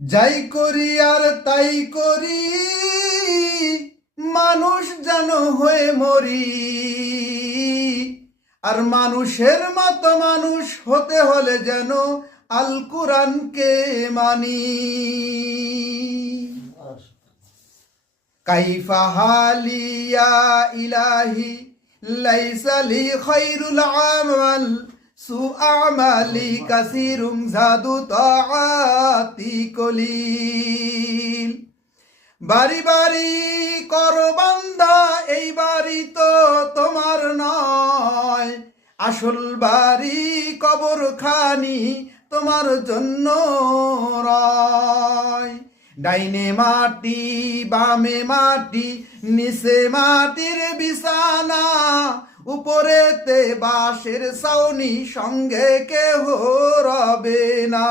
যাই করি আর তাই করি, মানুষ যেন হয়ে মরি। আর মানুষের মতো মানুষ হতে হলে যেন আল কুরআনকে মানি। কাইফা হালিয়া ইলাহি লাইসা লি খায়রুল আমাল সুআমালি কাসিরুম জাদু তাআতি কলিল। বাড়ি বাড়ি করো বান্দা, এই বাড়ি তো তোমার নয়। আসল বাড়ি কবরখানি তোমার জন্য রয়। ডাইনে মাটি বামে মাটি, নিচে মাটির বিছানা, উপরেতে বাঁশের ছাউনি, সঙ্গে কেহ রবে না।